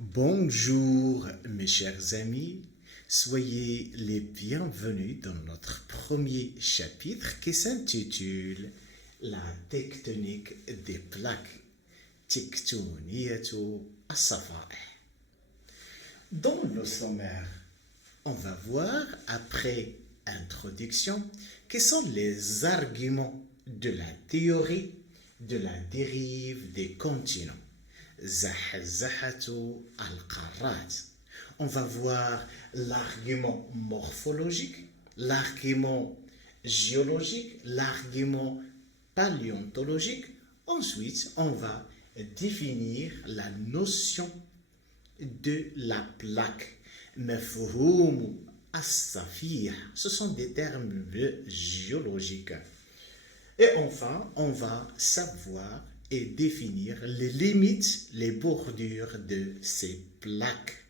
Bonjour mes chers amis, soyez les bienvenus dans notre premier chapitre qui s'intitule La tectonique des plaques, Tektoniyatu as-Safa'ih. Dans le sommaire, on va voir après introduction quels sont les arguments de la théorie de la dérive des continents. Zahzahatu al-Qarrat. On va voir l'argument morphologique, l'argument géologique, l'argument paléontologique. Ensuite, on va définir la notion de la plaque. Mafhum as-Safih. Ce sont des termes géologiques. Et enfin, on va savoir et définir les limites, les bordures de ces plaques.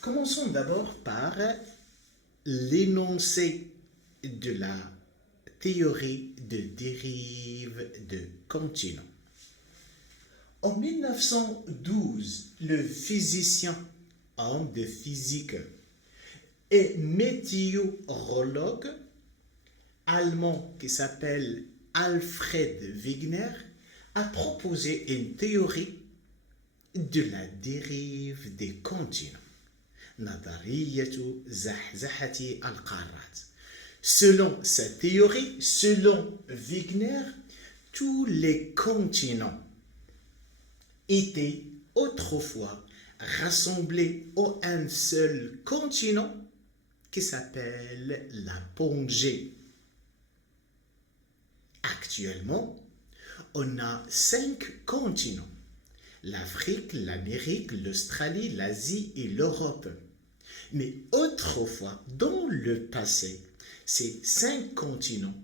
Commençons d'abord par l'énoncé de la théorie de dérive de continents. En 1912, le physicien, homme de physique et météorologue allemand qui s'appelle Alfred Wegener a proposé une théorie de la dérive des continents. Nadariyatu zahzahati al-Qarrat. Selon cette théorie, selon Wegener, tous les continents étaient autrefois rassemblés en un seul continent qui s'appelle la Pangée. Actuellement, on a 5 continents. L'Afrique, l'Amérique, l'Australie, l'Asie et l'Europe. Mais autrefois, dans le passé, ces 5 continents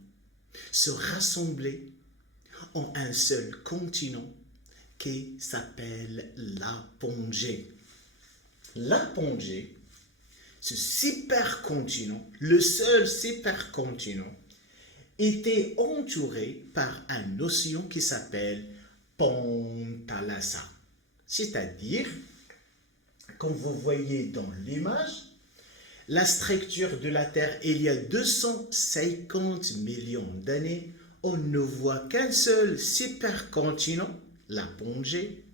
se rassemblaient en un seul continent qui s'appelle la Pangée. La Pangée, ce supercontinent, le seul supercontinent, était entouré par un océan qui s'appelle Pont-Thalassa. C'est-à-dire, comme vous voyez dans l'image, la structure de la Terre, il y a 250 millions d'années, on ne voit qu'un seul supercontinent, la Pangée,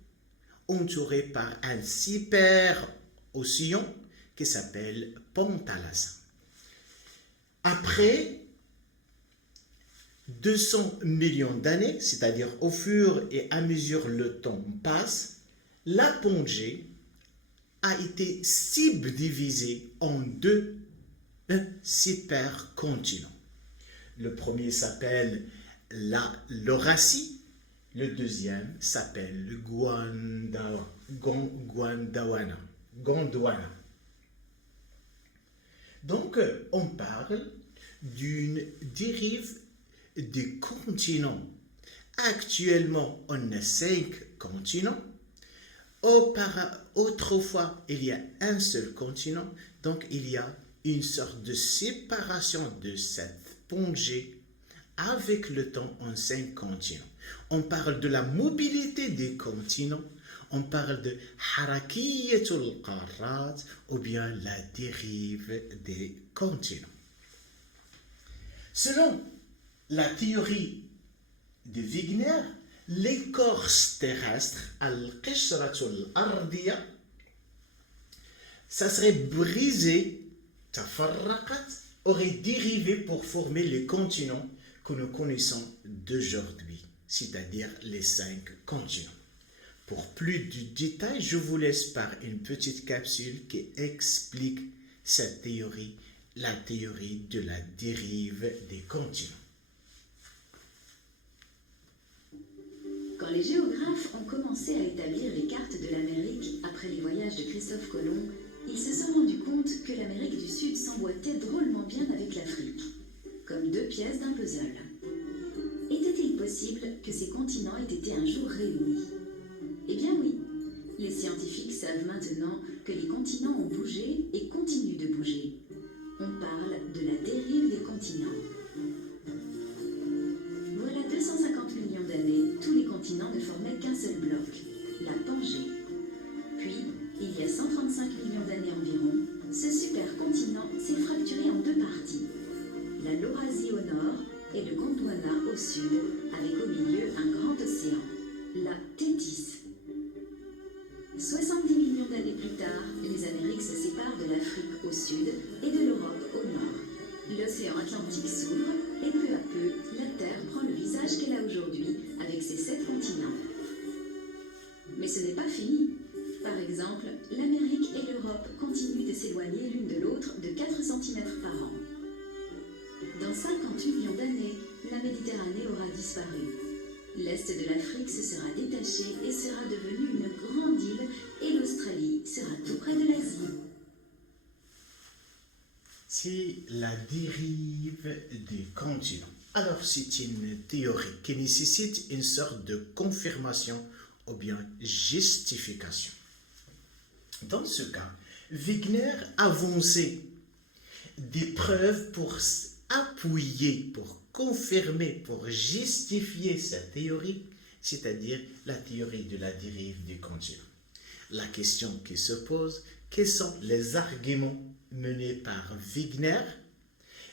entouré par un super-océan qui s'appelle Pont-Thalassa. Après 200 millions d'années, c'est-à-dire au fur et à mesure le temps passe, la Pangée a été subdivisée en 2 supercontinents. Le premier s'appelle l'Eurasie, le deuxième s'appelle le Gondwana. Donc, on parle d'une dérive des continents. Actuellement, on a 5 continents. Autrefois, il y a un seul continent. Donc, il y a une sorte de séparation de cette Pangée avec le temps en 5 continents. On parle de la mobilité des continents. On parle de harakiyatul qarrat ou bien la dérive des continents. Selon la théorie de Wegener, l'écorce terrestre, al-qishratul ardiya, ça serait brisé, tafarraqat, aurait dérivé pour former les continents que nous connaissons d'aujourd'hui, c'est-à-dire les 5 continents. Pour plus de détails, je vous laisse par une petite capsule qui explique cette théorie, la théorie de la dérive des continents. Quand les géographes ont commencé à établir les cartes de l'Amérique après les voyages de Christophe Colomb, ils se sont rendus compte que l'Amérique du Sud s'emboîtait drôlement bien avec l'Afrique, comme 2 pièces d'un puzzle. Était-il possible que ces continents aient été un jour réunis? Eh bien oui, les scientifiques savent maintenant que les continents ont bougé et continuent de bouger. On parle de la dérive des continents. Voilà 250 millions d'années, tous les continents ne formaient qu'un seul bloc, la Pangée. l'est de l'Afrique se sera détaché et sera devenu une grande île et l'Australie sera tout près de l'Asie. C'est la dérive des continents. Alors, c'est une théorie qui nécessite une sorte de confirmation ou bien justification. Dans ce cas, Wigner avançait des preuves pour appuyer, pour confirmer, pour justifier sa théorie, c'est-à-dire la théorie de la dérive du continent. La question qui se pose, quels sont les arguments menés par Wigner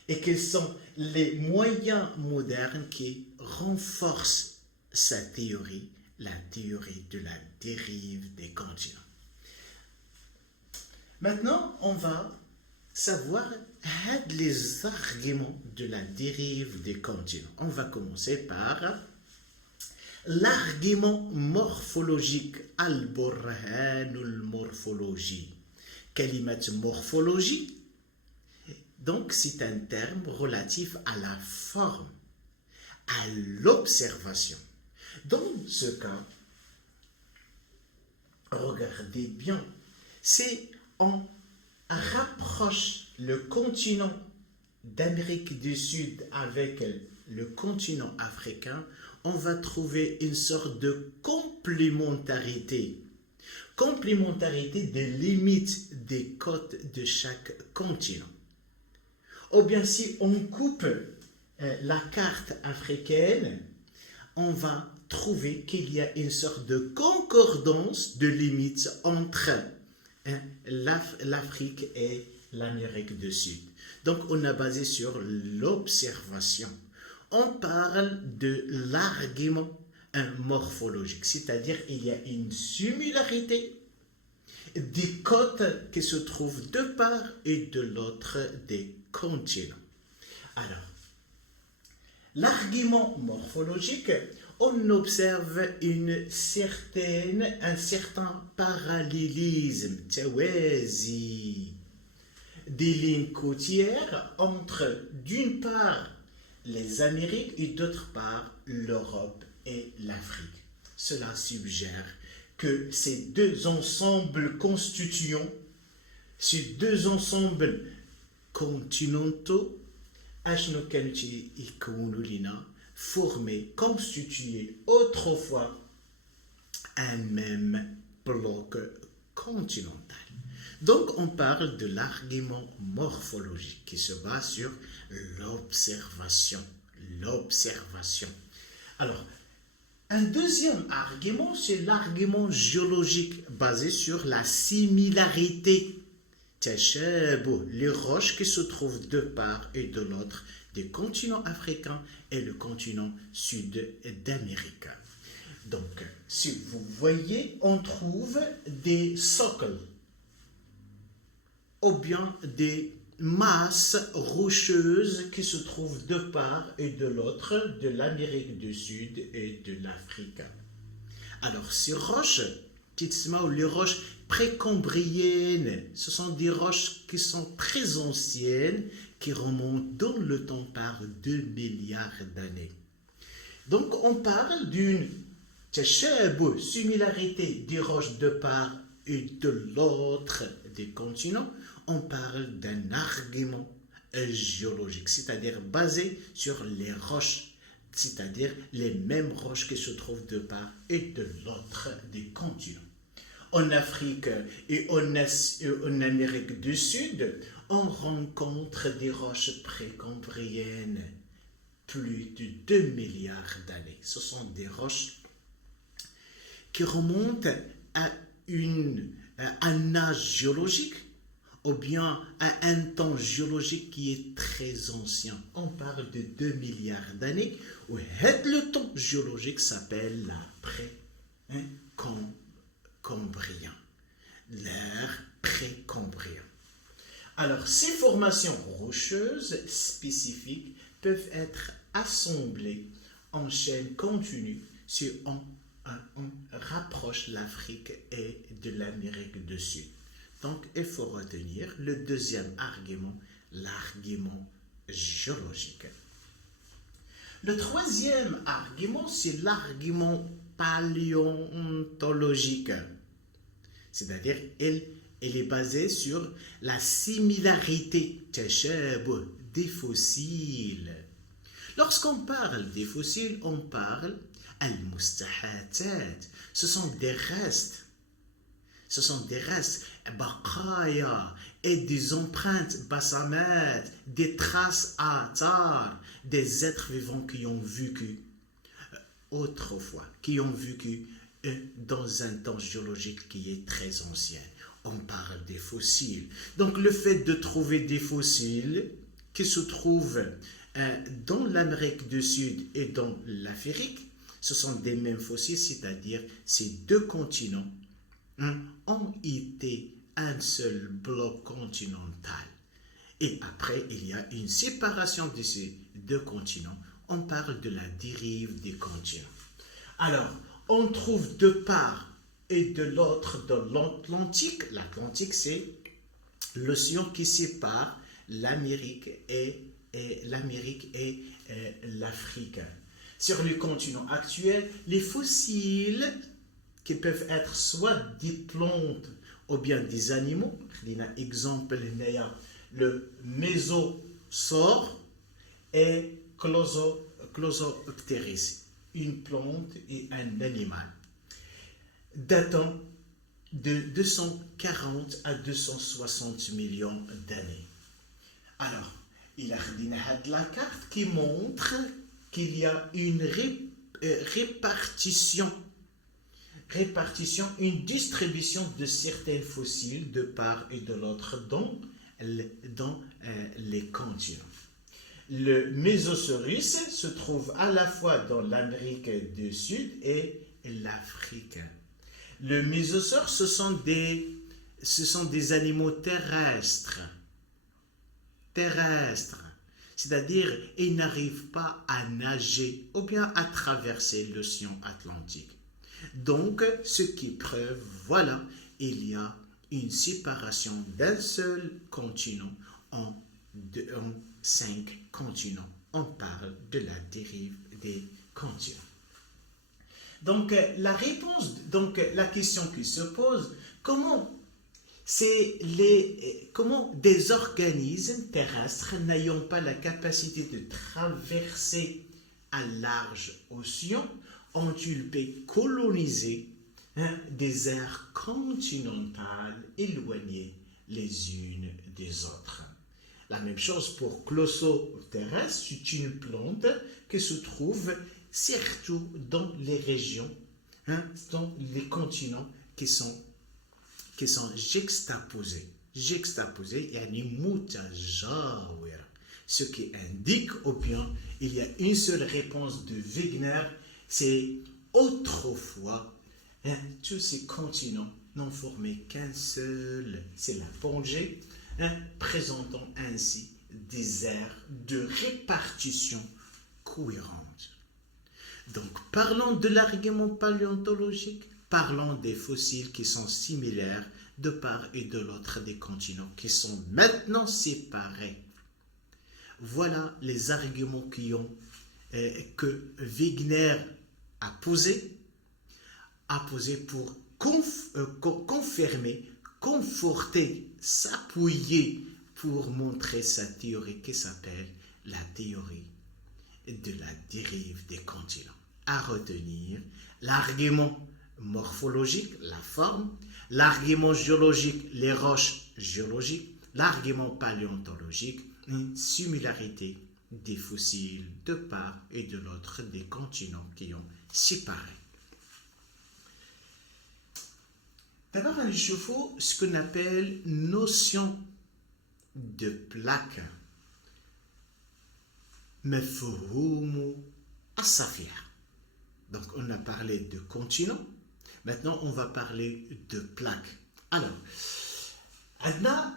et quels sont les moyens modernes qui renforcent sa théorie, la théorie de la dérive des continents. Maintenant, on va savoir les arguments de la dérive des continents. On va commencer par l'argument morphologique, al-burhanul morphologie. Kalimat morphologie, donc c'est un terme relatif à la forme, à l'observation. Dans ce cas, regardez bien, c'est on rapproche le continent d'Amérique du Sud avec le continent africain, on va trouver une sorte de complémentarité. Complémentarité des limites des côtes de chaque continent. Ou bien si on coupe la carte africaine, on va trouver qu'il y a une sorte de concordance de limites entre l'Afrique et l'Amérique du Sud. Donc on a basé sur l'observation. On parle de l'argument morphologique, c'est-à-dire il y a une similarité des côtes qui se trouvent de part et de l'autre des continents. Alors, l'argument morphologique, on observe un certain parallélisme, des lignes côtières entre, d'une part, les Amériques et d'autre part, l'Europe et l'Afrique. Cela suggère que ces deux ensembles constituants, ces deux ensembles continentaux, formés, constitués autrefois un même bloc continental. Donc on parle de l'argument morphologique qui se base sur l'observation. Alors, un deuxième argument, c'est l'argument géologique basé sur la similarité. Les roches qui se trouvent de part et de l'autre des continents africains et le continent sud d'Amérique. Donc, si vous voyez, on trouve des socles ou bien des masses rocheuses qui se trouvent de part et de l'autre de l'Amérique du Sud et de l'Afrique. Alors, ces roches, les roches précambriennes, ce sont des roches qui sont très anciennes, qui remontent dans le temps par 2 milliards d'années. Donc, on parle d'une similarité des roches de part et de l'autre des continents. On parle d'un argument géologique, c'est-à-dire basé sur les roches, c'est-à-dire les mêmes roches qui se trouvent de part et de l'autre des continents. En Afrique et en Amérique du Sud, on rencontre des roches précambriennes, plus de 2 milliards d'années. Ce sont des roches qui remontent à un âge géologique ou bien à un temps géologique qui est très ancien. On parle de 2 milliards d'années, où le temps géologique s'appelle la pré-cambrien, l'ère pré-cambrien. Alors, ces formations rocheuses spécifiques peuvent être assemblées en chaînes continues si on rapproche l'Afrique et de l'Amérique du Sud. Donc, il faut retenir le deuxième argument, l'argument géologique. Le troisième argument, c'est l'argument paléontologique. C'est-à-dire, elle est basée sur la similarité des fossiles. Lorsqu'on parle des fossiles, on parle al-mustahatat. Ce sont des restes. Ce sont des restes, baqaya, et des empreintes, basamat, des traces athar, des êtres vivants qui ont vécu autrefois, qui ont vécu dans un temps géologique qui est très ancien. On parle des fossiles. Donc le fait de trouver des fossiles qui se trouvent dans l'Amérique du Sud et dans l'Afrique, ce sont des mêmes fossiles, c'est-à-dire ces deux continents ont été un seul bloc continental. Et après, il y a une séparation de ces deux continents. On parle de la dérive des continents. Alors, on trouve de part et de l'autre dans l'Atlantique. L'Atlantique, c'est l'océan qui sépare l'Amérique et l'Afrique. Sur le continent actuel, les fossiles qui peuvent être soit des plantes ou bien des animaux. Exemple, le mésosaure et Closopteris, une plante et un animal, datant de 240 à 260 millions d'années. Alors, il y a la carte qui montre qu'il y a une répartition, une distribution de certains fossiles de part et de l'autre dans les continents. Le Mésosaurus se trouve à la fois dans l'Amérique du Sud et l'Afrique. Le Mésosaure, ce sont des animaux terrestres. C'est-à-dire, ils n'arrivent pas à nager ou bien à traverser l'océan Atlantique. Donc, ce qui prouve, voilà, il y a une séparation d'un seul continent en 5 continents. On parle de la dérive des continents. Donc, la question qui se pose, comment des organismes terrestres n'ayant pas la capacité de traverser un large océan ont-ils pu coloniser des aires continentales éloignées les unes des autres? La même chose pour Closopteris, c'est une plante qui se trouve surtout dans les régions, dans les continents qui sont juxtaposés, ce qui indique, ou bien il y a une seule réponse de Wegener, c'est autrefois, tous ces continents n'ont formé qu'un seul, c'est la Pangée, présentant ainsi des aires de répartition cohérentes. Donc, parlons de l'argument paléontologique, parlons des fossiles qui sont similaires de part et de l'autre des continents qui sont maintenant séparés. Voilà les arguments que Wegener a posé pour confirmer, conforter, s'appuyer pour montrer sa théorie qui s'appelle la théorie de la dérive des continents. À retenir l'argument morphologique, la forme, l'argument géologique, les roches géologiques, l'argument paléontologique, une similarité des fossiles de part et de l'autre des continents qui ont séparé. D'abord, on échauffe ce qu'on appelle notion de plaque. Mefhoumu as-safia. Donc, on a parlé de continent. Maintenant, on va parler de plaques. Alors,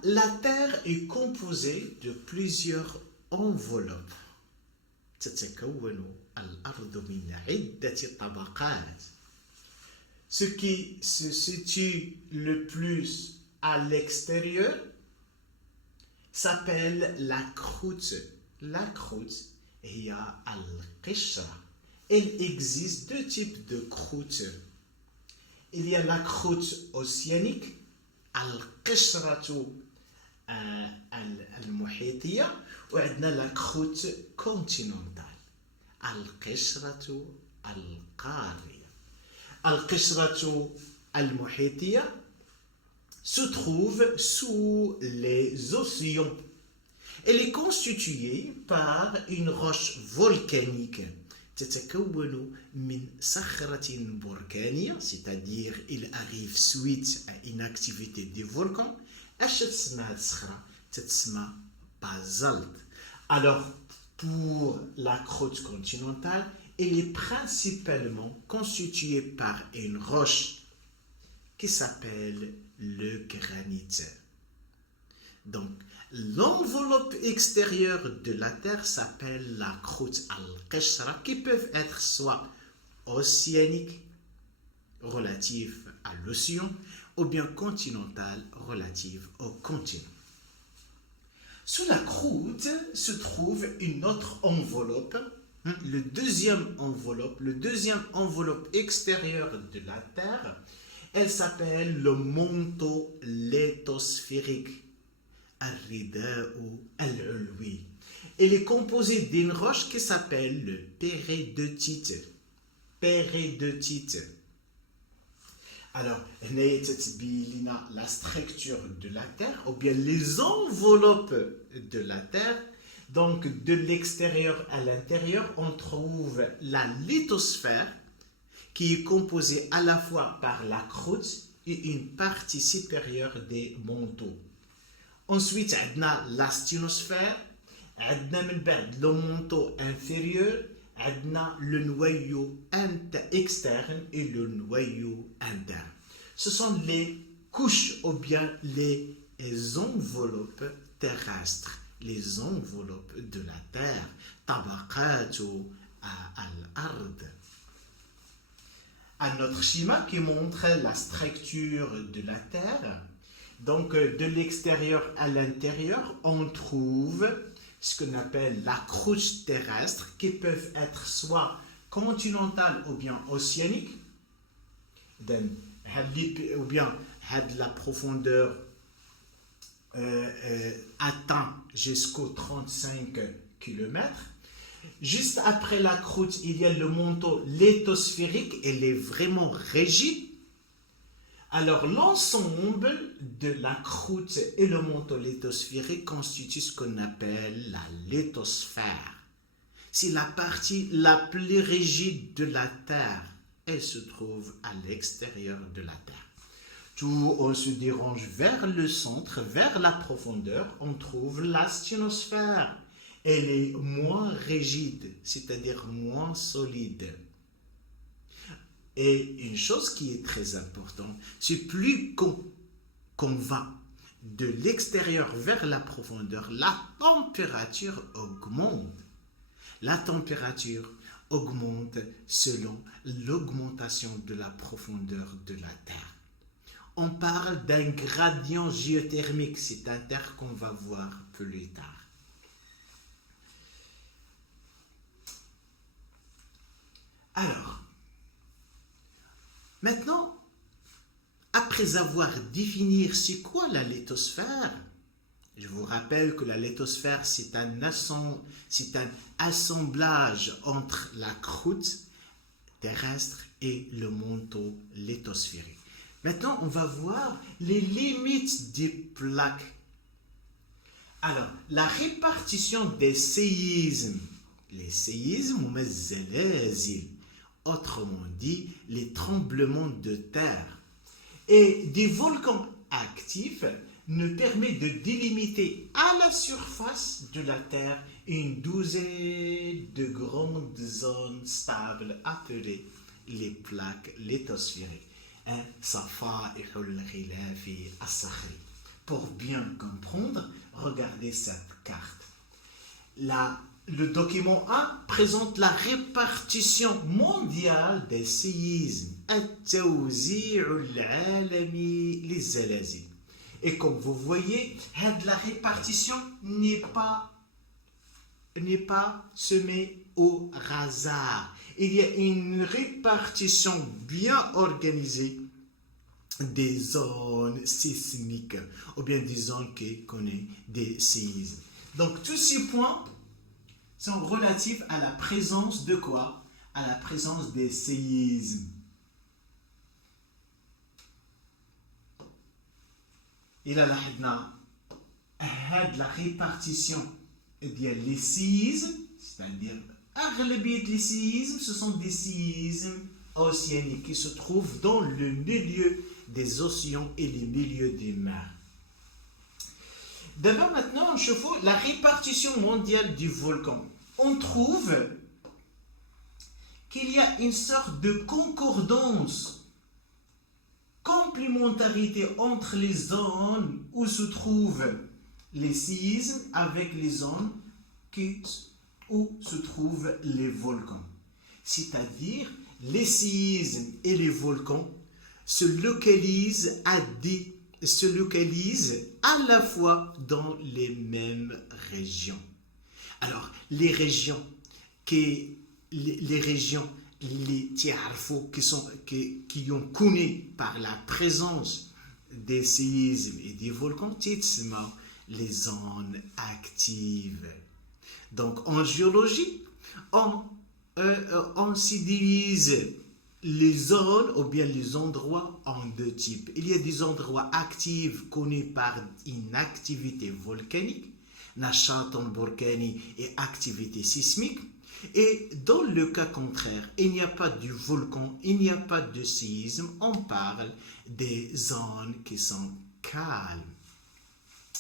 la Terre est composée de plusieurs enveloppes. Ce qui se situe le plus à l'extérieur s'appelle la croûte. La croûte هي القشرة. Il existe deux types de croûtes. Il y a la croûte océanique, القشرة المحيطية، وعندنا la croûte continentale، القشرة القارية. القشرة المحيطية se trouve sous les océans. Elle est constituée par une roche volcanique تتكون من صخرة بركانية, c'est-à-dire il arrive suite à une activité des volcans. اش تسمى هاد الصخرة؟ تتسمى basalte. Alors pour la croûte continentale, elle est principalement constituée par une roche qui s'appelle le granit. Donc, l'enveloppe extérieure de la Terre s'appelle la croûte al-Qashra, qui peuvent être soit océanique, relative à l'océan, ou bien continentale, relative au continent. Sous la croûte se trouve une autre enveloppe, le deuxième enveloppe extérieure de la Terre. Elle s'appelle le manteau lithosphérique, الرداء العلوي. Elle est composée d'une roche qui s'appelle le pérédotite. Alors, la structure de la Terre, ou bien les enveloppes de la Terre. Donc, de l'extérieur à l'intérieur, on trouve la lithosphère, qui est composée à la fois par la croûte et une partie supérieure des manteaux. Ensuite, on a l'asténosphère, on a le manteau inférieur, on a le noyau externe et le noyau interne. Ce sont les couches ou bien les enveloppes terrestres, les enveloppes de la Terre, tabaqat al-ard. Un autre schéma qui montre la structure de la Terre. Donc, de l'extérieur à l'intérieur, on trouve ce qu'on appelle la croûte terrestre, qui peuvent être soit continentale ou bien océanique, ou bien la profondeur atteint jusqu'aux 35 km. Juste après la croûte, il y a le manteau lithosphérique, elle est vraiment rigide. Alors, l'ensemble de la croûte et le manteau lithosphérique constituent ce qu'on appelle la lithosphère. C'est la partie la plus rigide de la Terre. Elle se trouve à l'extérieur de la Terre. Tout on se dirige vers le centre, vers la profondeur, on trouve l'asténosphère. Elle est moins rigide, c'est-à-dire moins solide. Et une chose qui est très importante, c'est plus qu'on va de l'extérieur vers la profondeur, la température augmente. La température augmente selon l'augmentation de la profondeur de la Terre. On parle d'un gradient géothermique, c'est un terme qu'on va voir plus tard. Alors, maintenant, après avoir défini c'est quoi la lithosphère, je vous rappelle que la lithosphère, c'est un assemblage entre la croûte terrestre et le manteau lithosphérique. Maintenant, on va voir les limites des plaques. Alors, la répartition des séismes. Les séismes ou الزلازل, autrement dit, les tremblements de terre, et des volcans actifs ne permet de délimiter à la surface de la Terre une douzaine de grandes zones stables appelées les plaques lithosphériques. Pour bien comprendre, regardez cette carte. Le document 1 présente la répartition mondiale des séismes. Et comme vous voyez, la répartition n'est pas n'est pas semé au hasard. Il y a une répartition bien organisée des zones sismiques, ou bien des zones qui connaissent des séismes. Donc, tous ces points sont relatifs à la présence de quoi? À la présence des séismes. إلى لاحظنا هاد la répartition ديال les séismes, c'est-à-dire أغلبية les séismes, ce sont des séismes océaniques qui se trouvent dans le milieu des océans et les milieux des mers. D'abord maintenant, on chauffe la répartition mondiale du volcan. On trouve qu'il y a une sorte de concordance, complémentarité entre les zones où se trouvent les séismes avec les zones où se trouvent les volcans. C'est-à-dire, les séismes et les volcans se localisent à la fois dans les mêmes régions. Alors, les régions qui ont connu par la présence des séismes et des volcans, les zones actives. Donc, en géologie, on se divise les zones ou bien les endroits en deux types. Il y a des endroits actifs connus par une activité volcanique, nashaton volcanique et activité sismique. Et dans le cas contraire, il n'y a pas de volcan, il n'y a pas de séisme, on parle des zones qui sont calmes.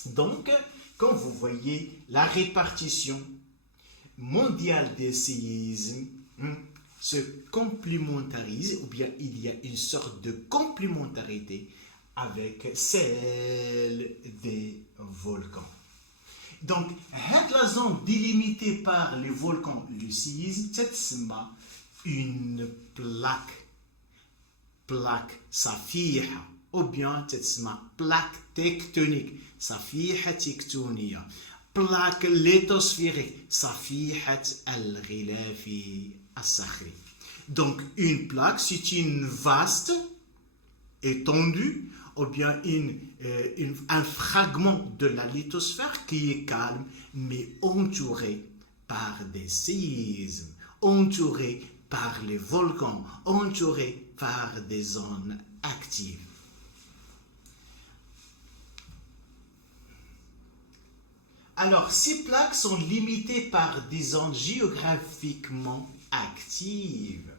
Donc, quand vous voyez la répartition mondiale des séismes se complémentarise, ou bien il y a une sorte de complémentarité avec celle des volcans. Donc, la zone délimitée par les volcans, le séisme, c'est une plaque safiha, ou bien c'est plaque tectonique, safiha tectonia, plaque lithosphérique, safiha al-ghilafi as-sakhri. Donc, une plaque, c'est une vaste étendue, ou bien un fragment de la lithosphère qui est calme, mais entouré par des séismes, entouré par les volcans, entouré par des zones actives. Alors, ces plaques sont limitées par des zones géographiquement actives.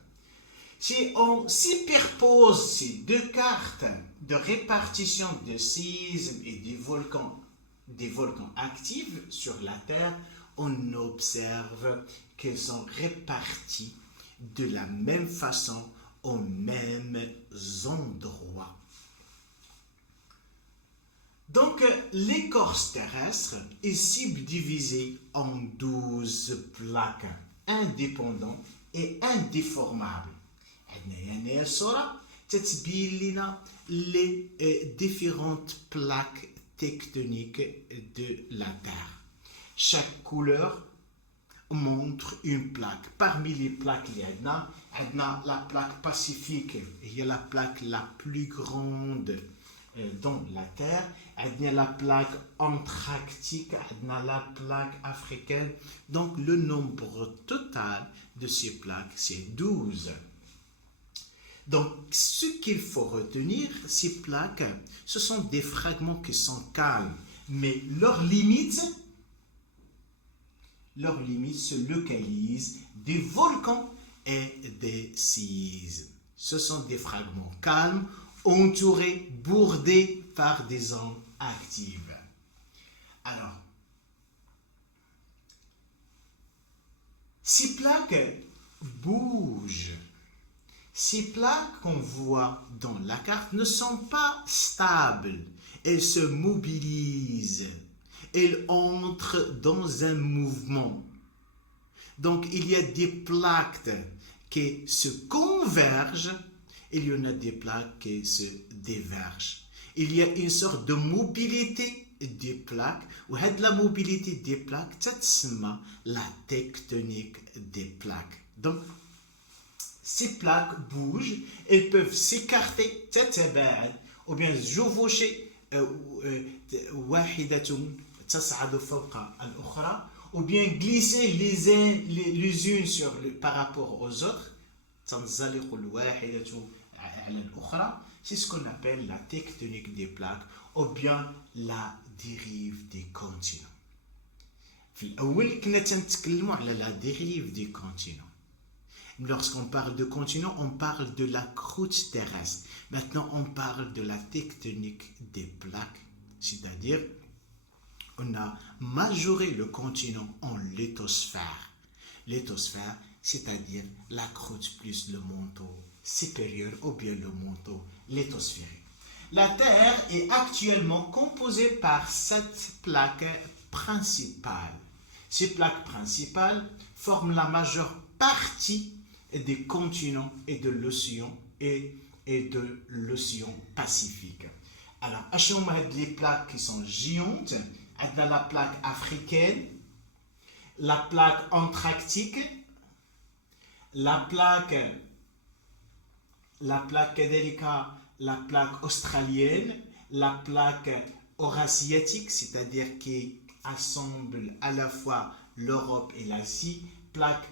Si on superpose ces deux cartes de répartition de séismes et des volcans actifs sur la Terre, on observe qu'elles sont réparties de la même façon aux mêmes endroits. Donc, l'écorce terrestre est subdivisée en 12 plaques indépendantes et indéformables. هنا الصورة تتبين لنا les différentes plaques tectoniques de la Terre. Chaque couleur montre une plaque. Parmi les plaques, il y a la plaque pacifique, il y a la plaque la plus grande dans la Terre, il y a la plaque antarctique, il y a la plaque africaine. Donc, le nombre total de ces plaques, c'est 12. Donc, ce qu'il faut retenir, ces plaques, ce sont des fragments qui sont calmes, mais leurs limites se localisent des volcans et des séismes. Ce sont des fragments calmes, entourés, bordés par des zones actives. Alors, ces plaques bougent. Ces plaques qu'on voit dans la carte ne sont pas stables. Elles se mobilisent. Elles entrent dans un mouvement. Donc, il y a des plaques qui se convergent. Il y en a des plaques qui se dévergent. Il y a une sorte de mobilité des plaques, ou la mobilité des plaques, c'est la tectonique des plaques. Donc, ces plaques bougent, elles peuvent s'écarter, ou bien chevaucher, ou bien glisser les unes par rapport aux autres. C'est ce qu'on appelle la tectonique des plaques ou bien la dérive des continents. في الأول كنا تنتكلموا على la dérive des continents. Lorsqu'on parle de continent, on parle de la croûte terrestre. Maintenant, on parle de la tectonique des plaques, c'est-à-dire on a majoré le continent en lithosphère. Lithosphère, c'est-à-dire la croûte plus le manteau supérieur ou bien le manteau lithosphérique. La Terre est actuellement composée par 7 plaques principales. Ces plaques principales forment la majeure partie des continents et de l'océan Pacifique. Alors, les plaques qui sont géantes, la plaque africaine, la plaque antarctique, la plaque australienne, la plaque eurasiatique, c'est-à-dire qui assemble à la fois l'Europe et l'Asie, plaque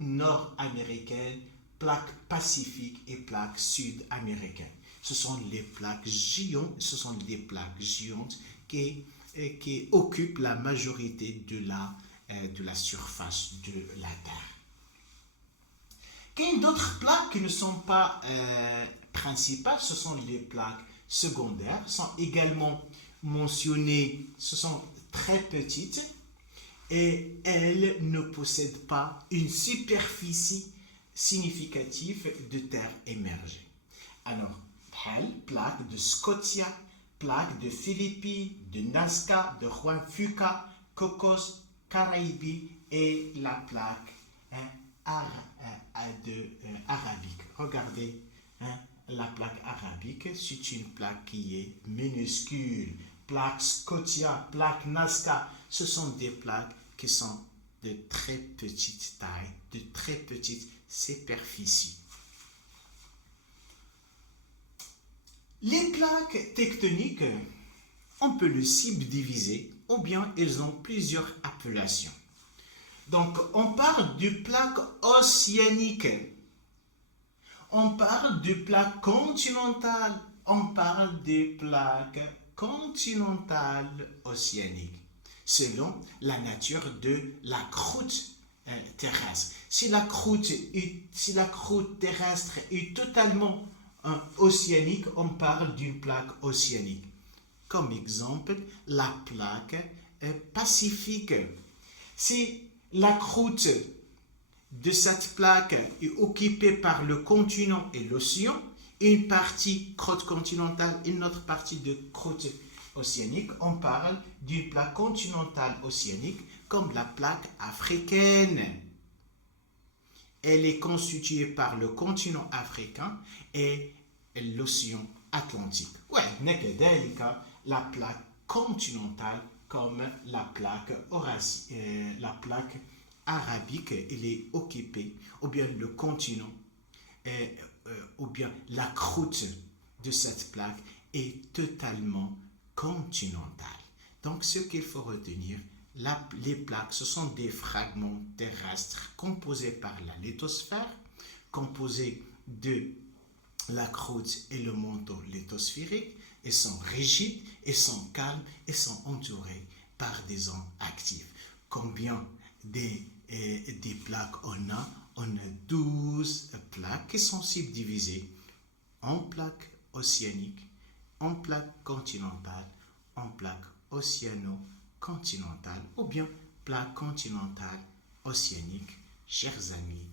nord-américaine, plaque pacifique et plaque sud-américaine. Ce sont les plaques géantes, qui occupent la majorité de la surface de la Terre. Il y a d'autres plaques qui ne sont pas principales, ce sont les plaques secondaires, sont également mentionnées, ce sont très petites et elles ne possèdent pas une superficie significative de terre émergée. Alors, plaque de Scotia, plaque de Philippines, de Nazca, de Juan Fuca, Cocos, Caraïbes et la plaque arabique. Regardez, la plaque arabique, c'est une plaque qui est minuscule. Plaque Scotia, plaque Nazca, ce sont des plaques qui sont de très petite taille, de très petite superficie. Les plaques tectoniques, on peut les subdiviser ou bien elles ont plusieurs appellations. Donc, on parle de plaques océaniques, on parle de plaques continentales, on parle de plaques continentales océaniques, selon la nature de la croûte terrestre. Si la croûte terrestre est totalement océanique, on parle d'une plaque océanique. Comme exemple, la plaque pacifique. Si la croûte de cette plaque est occupée par le continent et l'océan, une partie croûte continentale et une autre partie de croûte océanique, on parle d'une plaque continentale océanique comme la plaque africaine. Elle est constituée par le continent africain et l'océan Atlantique. La plaque continentale comme la plaque arabique, elle est occupée, ou bien le continent, ou bien la croûte de cette plaque est totalement continentale. Donc, ce qu'il faut retenir, les plaques, ce sont des fragments terrestres composés par la lithosphère, composés de la croûte et le manteau lithosphérique, et sont rigides, et sont calmes, et sont entourés par des ondes actives. Combien des plaques on a? On a 12 plaques qui sont subdivisées en plaques océaniques, en plaques continentales, en plaques océano-continentales ou bien plaques continentales océaniques. Chers amis,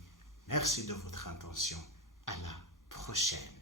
merci de votre attention. À la prochaine.